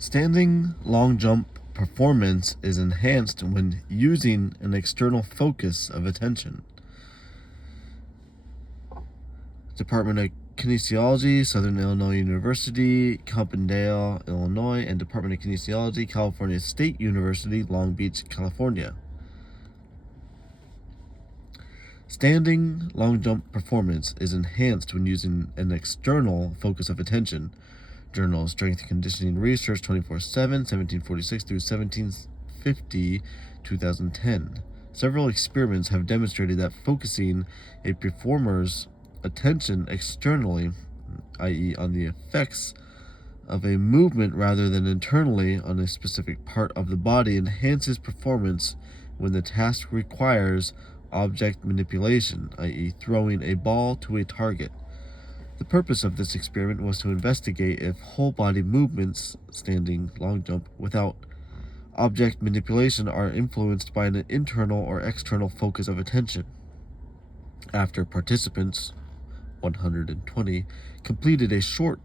Standing long jump performance is enhanced when using an external focus of attention. Department of Kinesiology, Southern Illinois University, Coppendale, Illinois, and Department of Kinesiology, California State University, Long Beach, California. Standing long jump performance is enhanced when using an external focus of attention. Journal of Strength and Conditioning Research 24/7, 1746 through 1750, 2010. Several experiments have demonstrated that focusing a performer's attention externally, i.e., on the effects of a movement rather than internally on a specific part of the body, enhances performance when the task requires object manipulation, i.e., throwing a ball to a target. The purpose of this experiment was to investigate if whole body movements, standing long jump, without object manipulation are influenced by an internal or external focus of attention. After participants, 120, completed a short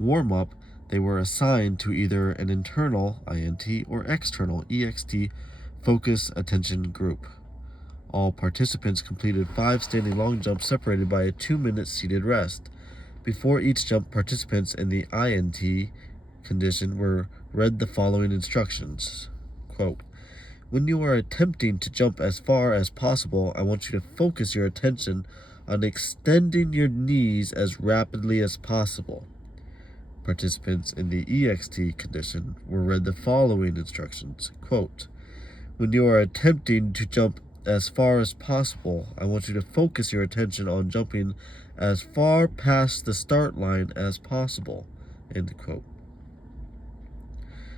warm-up, they were assigned to either an internal, INT, or external, EXT, focus attention group. All participants completed 5 standing long jumps separated by a 2-minute seated rest. Before each jump, participants in the INT condition were read the following instructions. Quote, "When you are attempting to jump as far as possible, I want you to focus your attention on extending your knees as rapidly as possible." Participants in the EXT condition were read the following instructions. Quote, "When you are attempting to jump as far as possible, I want you to focus your attention on jumping as far past the start line as possible." End quote.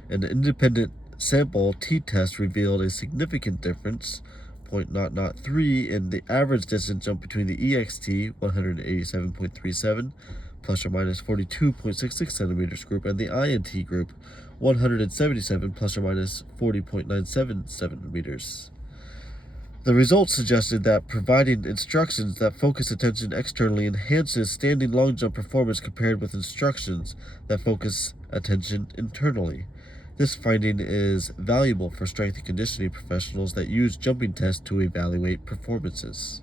An independent sample t-test revealed a significant difference, 0.003, in the average distance jump between the EXT 187.37 plus or minus 42.66 centimeters group and the INT group 177 plus or minus 40.97 centimeters. The results suggested that providing instructions that focus attention externally enhances standing long jump performance compared with instructions that focus attention internally. This finding is valuable for strength and conditioning professionals that use jumping tests to evaluate performances.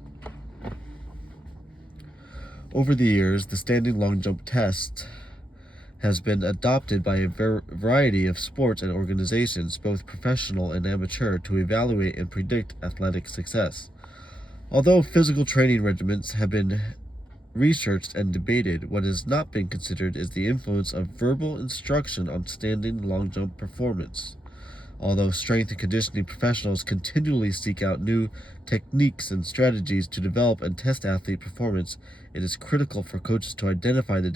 Over the years, the standing long jump test has been adopted by a variety of sports and organizations, both professional and amateur, to evaluate and predict athletic success. Although physical training regimens have been researched and debated, what has not been considered is the influence of verbal instruction on standing long jump performance. Although strength and conditioning professionals continually seek out new techniques and strategies to develop and test athlete performance, it is critical for coaches to identify the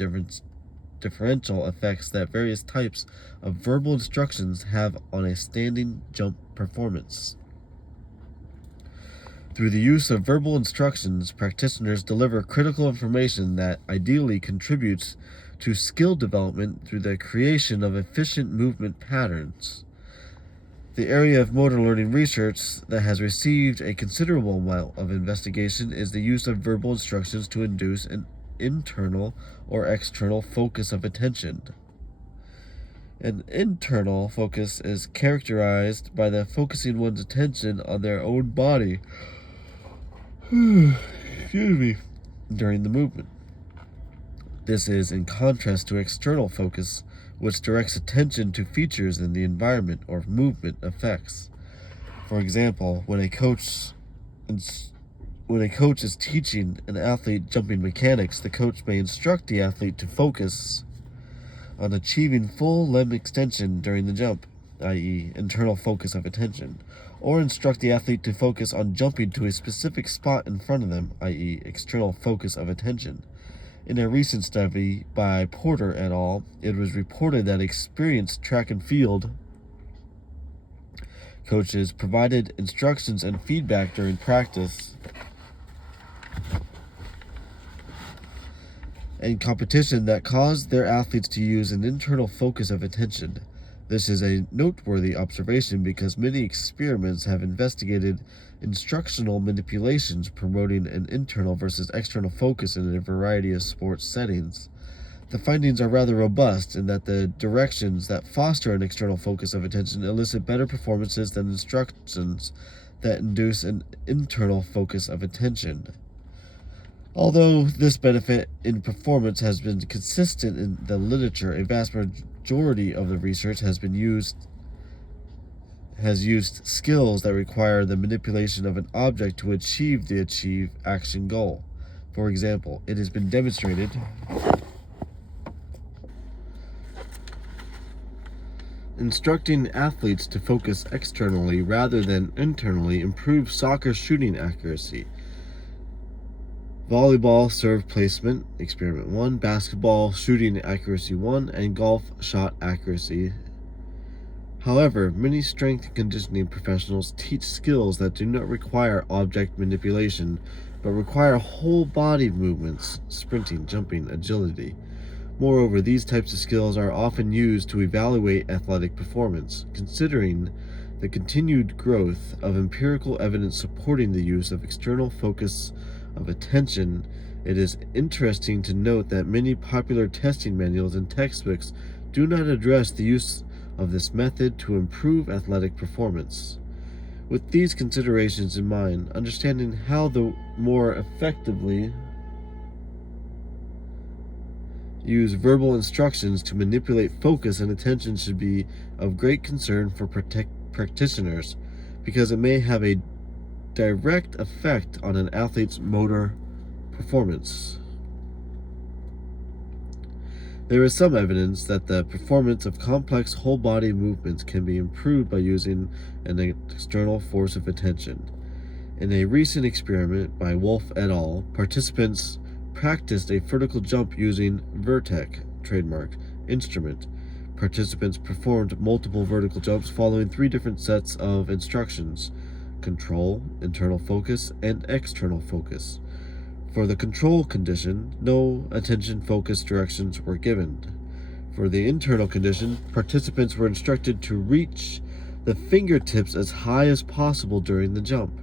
differential effects that various types of verbal instructions have on a standing jump performance. Through the use of verbal instructions, practitioners deliver critical information that ideally contributes to skill development through the creation of efficient movement patterns. The area of motor learning research that has received a considerable amount of investigation is the use of verbal instructions to induce an internal or external focus of attention. An internal focus is characterized by the focusing one's attention on their own body during the movement. This is in contrast to external focus, which directs attention to features in the environment or movement effects. For example, when a coach is teaching an athlete jumping mechanics, the coach may instruct the athlete to focus on achieving full limb extension during the jump, i.e., internal focus of attention, or instruct the athlete to focus on jumping to a specific spot in front of them, i.e., external focus of attention. In a recent study by Porter et al., it was reported that experienced track and field coaches provided instructions and feedback during practice and competition that caused their athletes to use an internal focus of attention. This is a noteworthy observation because many experiments have investigated instructional manipulations promoting an internal versus external focus in a variety of sports settings. The findings are rather robust in that the directions that foster an external focus of attention elicit better performances than instructions that induce an internal focus of attention. Although this benefit in performance has been consistent in the literature, a vast majority of the research has used skills that require the manipulation of an object to achieve the action goal. For example, it has been demonstrated instructing athletes to focus externally rather than internally improves soccer shooting accuracy. Volleyball serve placement, experiment 1, basketball shooting accuracy 1, and golf shot accuracy. However, many strength and conditioning professionals teach skills that do not require object manipulation, but require whole body movements, sprinting, jumping, agility. Moreover, these types of skills are often used to evaluate athletic performance. Considering the continued growth of empirical evidence supporting the use of external focus of attention, it is interesting to note that many popular testing manuals and textbooks do not address the use of this method to improve athletic performance. With these considerations in mind, understanding how to more effectively use verbal instructions to manipulate focus and attention should be of great concern for practitioners, because it may have a direct effect on an athlete's motor performance. There is some evidence that the performance of complex whole body movements can be improved by using an external force of attention. In a recent experiment by Wolf et al., participants practiced a vertical jump using Vertec, trademark, instrument. Participants performed multiple vertical jumps following 3 different sets of instructions: control, internal focus, and external focus. For the control condition, no attention focus directions were given. For the internal condition, participants were instructed to reach the fingertips as high as possible during the jump,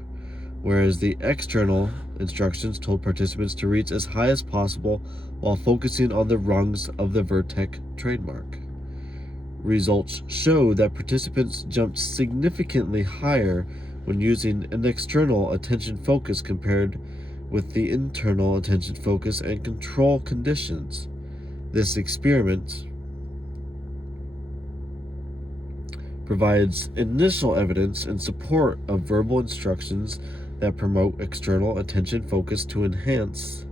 whereas the external instructions told participants to reach as high as possible while focusing on the rungs of the Vertec trademark. Results show that participants jumped significantly higher when using an external attention focus compared with the internal attention focus and control conditions. This experiment provides initial evidence in support of verbal instructions that promote external attention focus to enhance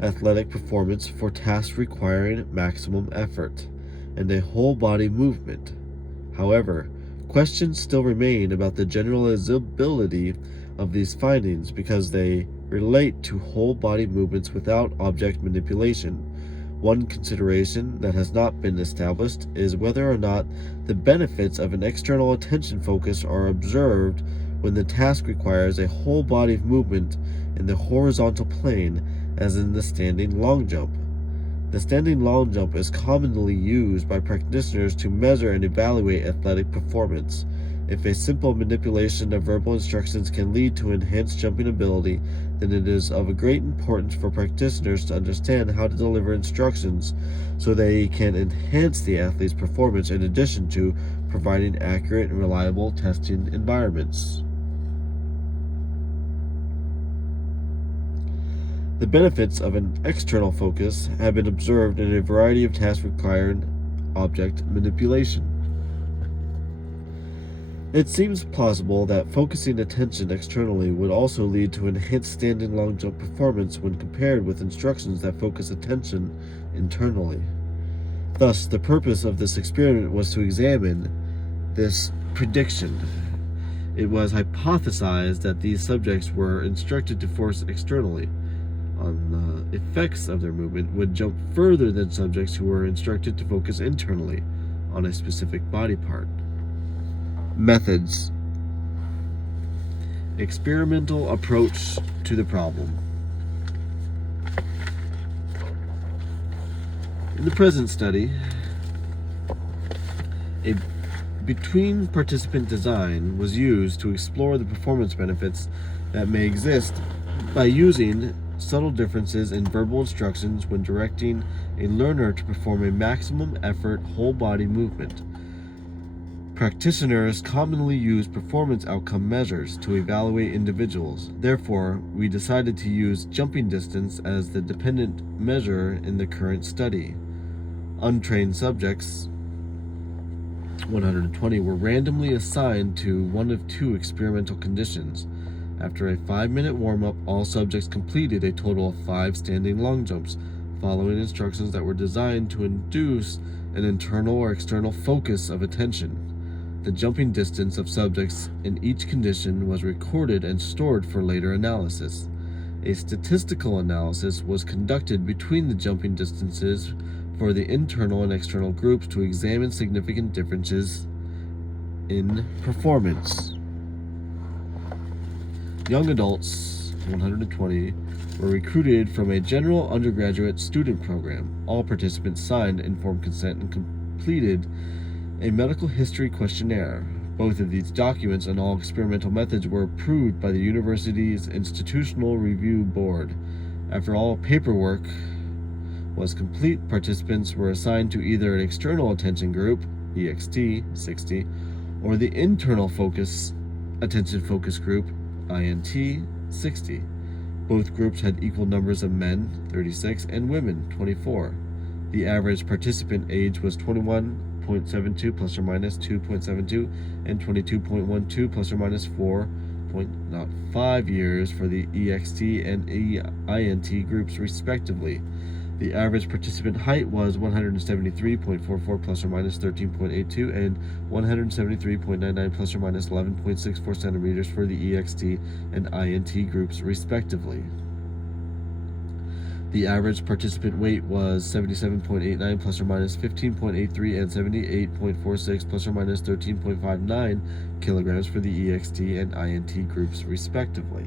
athletic performance for tasks requiring maximum effort and a whole body movement. However, questions still remain about the generalizability of these findings because they relate to whole body movements without object manipulation. One consideration that has not been established is whether or not the benefits of an external attention focus are observed when the task requires a whole body movement in the horizontal plane, as in the standing long jump. The standing long jump is commonly used by practitioners to measure and evaluate athletic performance. If a simple manipulation of verbal instructions can lead to enhanced jumping ability, then it is of great importance for practitioners to understand how to deliver instructions so they can enhance the athlete's performance in addition to providing accurate and reliable testing environments. The benefits of an external focus have been observed in a variety of tasks requiring object manipulation. It seems plausible that focusing attention externally would also lead to enhanced standing long jump performance when compared with instructions that focus attention internally. Thus, the purpose of this experiment was to examine this prediction. It was hypothesized that these subjects were instructed to force externally on the effects of their movement would jump further than subjects who were instructed to focus internally on a specific body part. Methods. Experimental approach to the problem. In the present study, a between participant design was used to explore the performance benefits that may exist by using subtle differences in verbal instructions when directing a learner to perform a maximum effort whole body movement. Practitioners commonly use performance outcome measures to evaluate individuals. Therefore, we decided to use jumping distance as the dependent measure in the current study. Untrained subjects, 120, were randomly assigned to one of two experimental conditions. After a 5-minute warm-up, all subjects completed a total of 5 standing long jumps, following instructions that were designed to induce an internal or external focus of attention. The jumping distance of subjects in each condition was recorded and stored for later analysis. A statistical analysis was conducted between the jumping distances for the internal and external groups to examine significant differences in performance. Young adults, 120, were recruited from a general undergraduate student program. All participants signed informed consent and completed a medical history questionnaire. Both of these documents and all experimental methods were approved by the university's Institutional Review Board. After all paperwork was complete, participants were assigned to either an external attention group, EXT 60, or the internal attention focus group, INT 60. Both groups had equal numbers of men, 36, and women, 24. The average participant age was 21.72 plus or minus 2.72 and 22.12 plus or minus 4.05 years for the EXT and INT groups respectively. The average participant height was 173.44 plus or minus 13.82 and 173.99 plus or minus 11.64 centimeters for the EXT and INT groups respectively. The average participant weight was 77.89 plus or minus 15.83 and 78.46 plus or minus 13.59 kilograms for the EXT and INT groups respectively.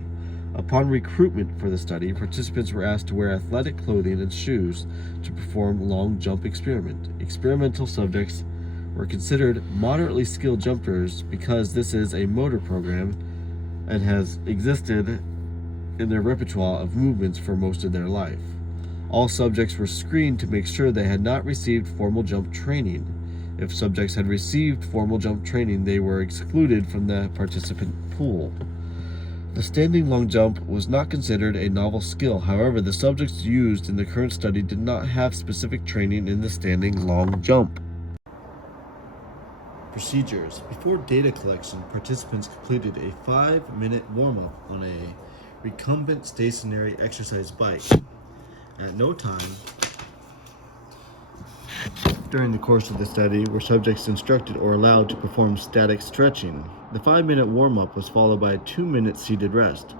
Upon recruitment for the study, participants were asked to wear athletic clothing and shoes to perform long jump experiment. Experimental subjects were considered moderately skilled jumpers because this is a motor program and has existed in their repertoire of movements for most of their life. All subjects were screened to make sure they had not received formal jump training. If subjects had received formal jump training, they were excluded from the participant pool. The standing long jump was not considered a novel skill. However, the subjects used in the current study did not have specific training in the standing long jump. Procedures. Before data collection, participants completed a 5-minute warm-up on a recumbent stationary exercise bike. At no time during the course of the study were subjects instructed or allowed to perform static stretching. The 5-minute warm-up was followed by a 2-minute seated rest.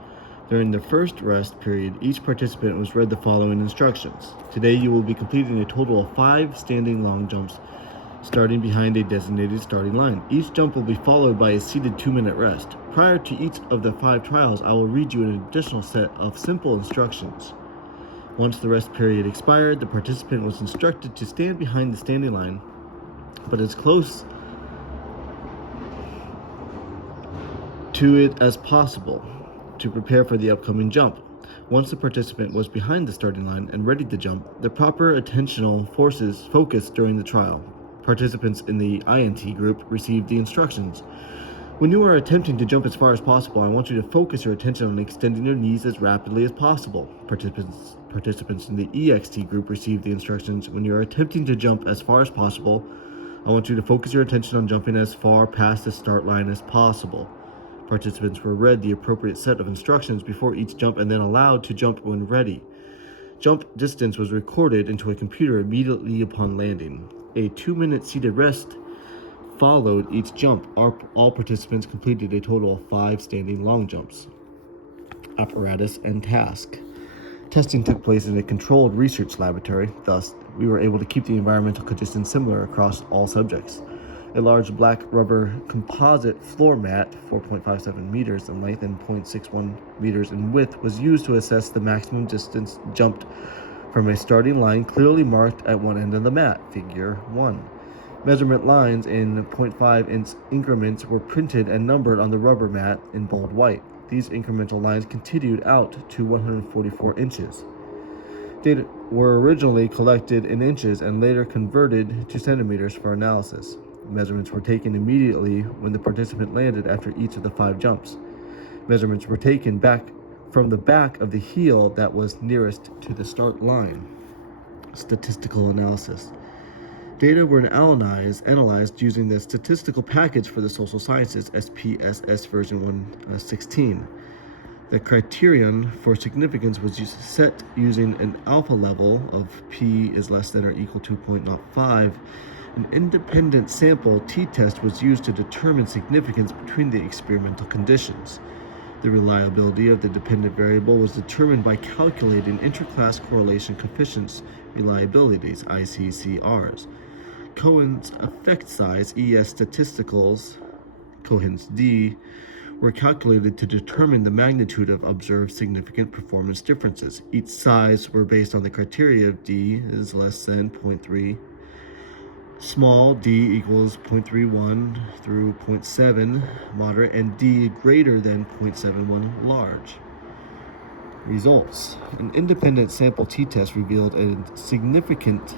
During the first rest period, each participant was read the following instructions. Today you will be completing a total of 5 standing long jumps starting behind a designated starting line. Each jump will be followed by a seated 2-minute rest. Prior to each of the 5 trials, I will read you an additional set of simple instructions. Once the rest period expired, the participant was instructed to stand behind the standing line, but as close to it as possible to prepare for the upcoming jump. Once the participant was behind the starting line and ready to jump, the proper attentional focus during the trial. Participants in the INT group received the instructions. When you are attempting to jump as far as possible, I want you to focus your attention on extending your knees as rapidly as possible. Participants in the EXT group received the instructions. When you are attempting to jump as far as possible, I want you to focus your attention on jumping as far past the start line as possible. Participants were read the appropriate set of instructions before each jump and then allowed to jump when ready. Jump distance was recorded into a computer immediately upon landing. A 2-minute seated rest followed each jump. All participants completed a total of 5 standing long jumps. Apparatus and task. Testing took place in a controlled research laboratory. Thus, we were able to keep the environmental conditions similar across all subjects. A large black rubber composite floor mat, 4.57 meters in length and 0.61 meters in width, was used to assess the maximum distance jumped from a starting line clearly marked at one end of the mat, figure 1. Measurement lines in 0.5-inch increments were printed and numbered on the rubber mat in bold white. These incremental lines continued out to 144 inches. Data were originally collected in inches and later converted to centimeters for analysis. Measurements were taken immediately when the participant landed after each of the 5 jumps. Measurements were taken back from the back of the heel that was nearest to the start line. Statistical analysis. Data were analyzed using the statistical package for the social sciences, SPSS version 116. The criterion for significance was set using an alpha level of p is less than or equal to 0.05. An independent sample t-test was used to determine significance between the experimental conditions. The reliability of the dependent variable was determined by calculating interclass correlation coefficients reliabilities, ICCRs. Cohen's effect size, ES statisticals, Cohen's D, were calculated to determine the magnitude of observed significant performance differences. Each size were based on the criteria of D is less than 0.3, small d equals 0.31 through 0.7 moderate, and d greater than 0.71 large. Results. An independent sample t-test revealed a significant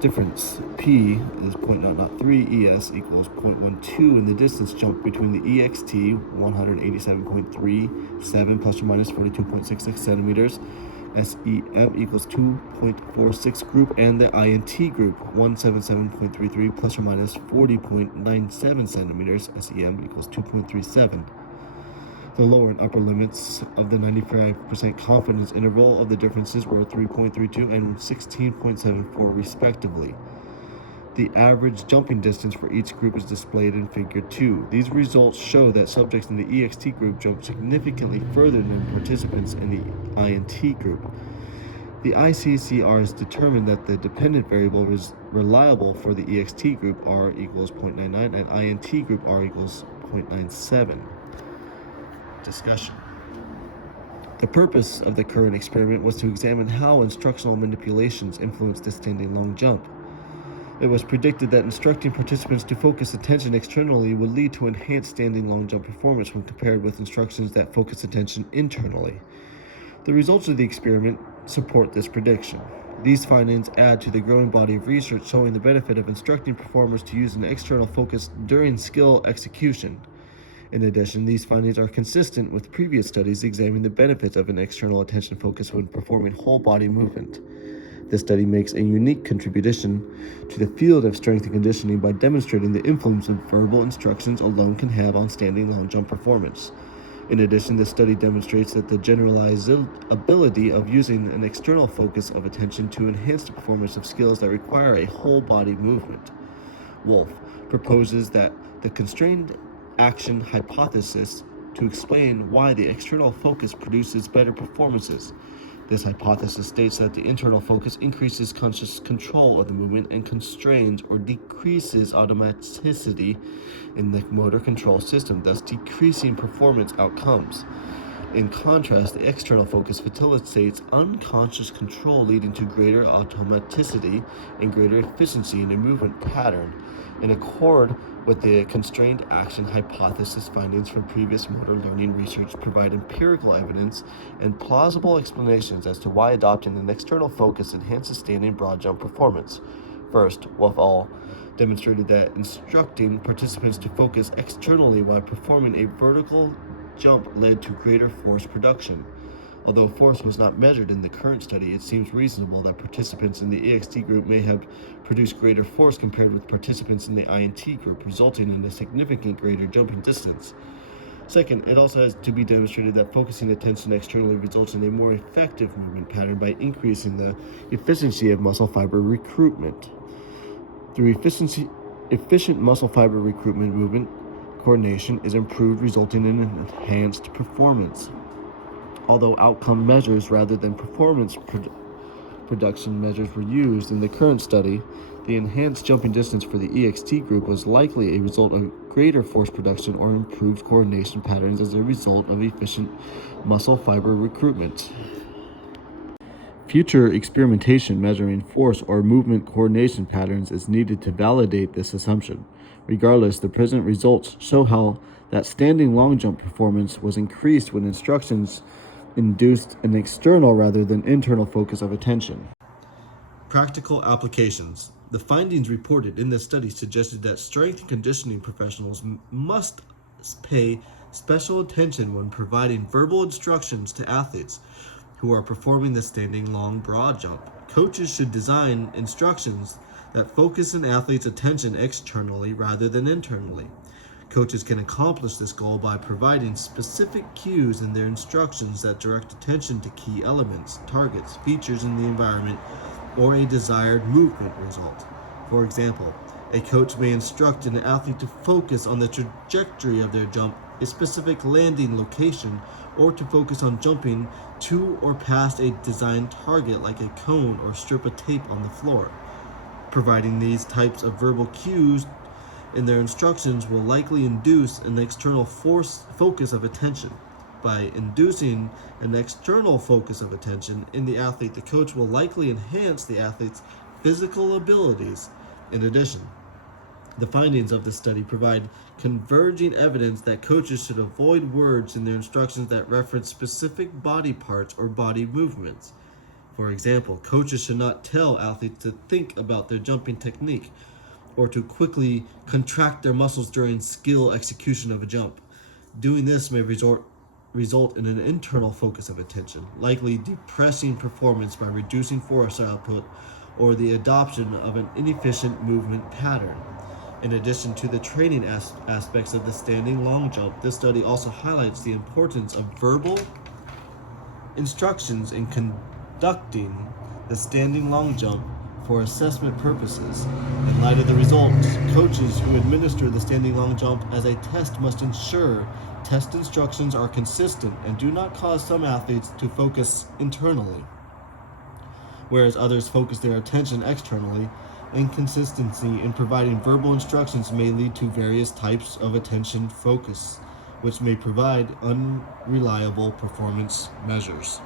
difference. P is 0.03, ES equals 0.12 in the distance jump between the EXT 187.37 plus or minus 42.66 centimeters, SEM equals 2.46 group, and the INT group 177.33 plus or minus 40.97 centimeters, SEM equals 2.37. The lower and upper limits of the 95% confidence interval of the differences were 3.32 and 16.74 respectively. The average jumping distance for each group is displayed in Figure 2. These results show that subjects in the EXT group jumped significantly further than participants in the INT group. The ICCRs determined that the dependent variable is reliable for the EXT group, R equals 0.99, and INT group, R equals 0.97. Discussion. The purpose of the current experiment was to examine how instructional manipulations influence the standing long jump. It was predicted that instructing participants to focus attention externally would lead to enhanced standing long jump performance when compared with instructions that focus attention internally. The results of the experiment support this prediction. These findings add to the growing body of research showing the benefit of instructing performers to use an external focus during skill execution. In addition, these findings are consistent with previous studies examining the benefits of an external attention focus when performing whole body movement. This study makes a unique contribution to the field of strength and conditioning by demonstrating the influence that verbal instructions alone can have on standing long jump performance. In addition, this study demonstrates that the generalizability of using an external focus of attention to enhance the performance of skills that require a whole body movement. Wolff proposes that the constrained action hypothesis to explain why the external focus produces better performances. This hypothesis states that the internal focus increases conscious control of the movement and constrains or decreases automaticity in the motor control system, thus decreasing performance outcomes. In contrast, the external focus facilitates unconscious control, leading to greater automaticity and greater efficiency in the movement pattern. In accord with the constrained action hypothesis, findings from previous motor learning research provide empirical evidence and plausible explanations as to why adopting an external focus enhances standing broad jump performance. First, Wolff et al. Demonstrated that instructing participants to focus externally while performing a vertical jump led to greater force production. Although force was not measured in the current study, it seems reasonable that participants in the EXT group may have produced greater force compared with participants in the INT group, resulting in a significant greater jumping distance. Second, it also has to be demonstrated that focusing attention externally results in a more effective movement pattern by increasing the efficiency of muscle fiber recruitment. Through efficient muscle fiber recruitment, movement coordination is improved, resulting in an enhanced performance. Although outcome measures rather than performance production measures were used in the current study, the enhanced jumping distance for the EXT group was likely a result of greater force production or improved coordination patterns as a result of efficient muscle fiber recruitment. Future experimentation measuring force or movement coordination patterns is needed to validate this assumption. Regardless, the present results show how that standing long jump performance was increased when instructions induced an external rather than internal focus of attention. Practical applications. The findings reported in this study suggested that strength and conditioning professionals must pay special attention when providing verbal instructions to athletes who are performing the standing long broad jump. Coaches should design instructions that focus an athlete's attention externally rather than internally. Coaches can accomplish this goal by providing specific cues in their instructions that direct attention to key elements, targets, features in the environment, or a desired movement result. For example, a coach may instruct an athlete to focus on the trajectory of their jump, a specific landing location, or to focus on jumping to or past a designed target like a cone or strip of tape on the floor. Providing these types of verbal cues in their instructions will likely induce an external focus of attention. By inducing an external focus of attention in the athlete, the coach will likely enhance the athlete's physical abilities. In addition, the findings of this study provide converging evidence that coaches should avoid words in their instructions that reference specific body parts or body movements. For example, coaches should not tell athletes to think about their jumping technique or to quickly contract their muscles during skill execution of a jump. Doing this may result in an internal focus of attention, likely depressing performance by reducing force output or the adoption of an inefficient movement pattern. In addition to the training aspects of the standing long jump, this study also highlights the importance of verbal instructions in conducting the standing long jump for assessment purposes. In light of the results, coaches who administer the standing long jump as a test must ensure test instructions are consistent and do not cause some athletes to focus internally, whereas others focus their attention externally. Inconsistency in providing verbal instructions may lead to various types of attention focus, which may provide unreliable performance measures.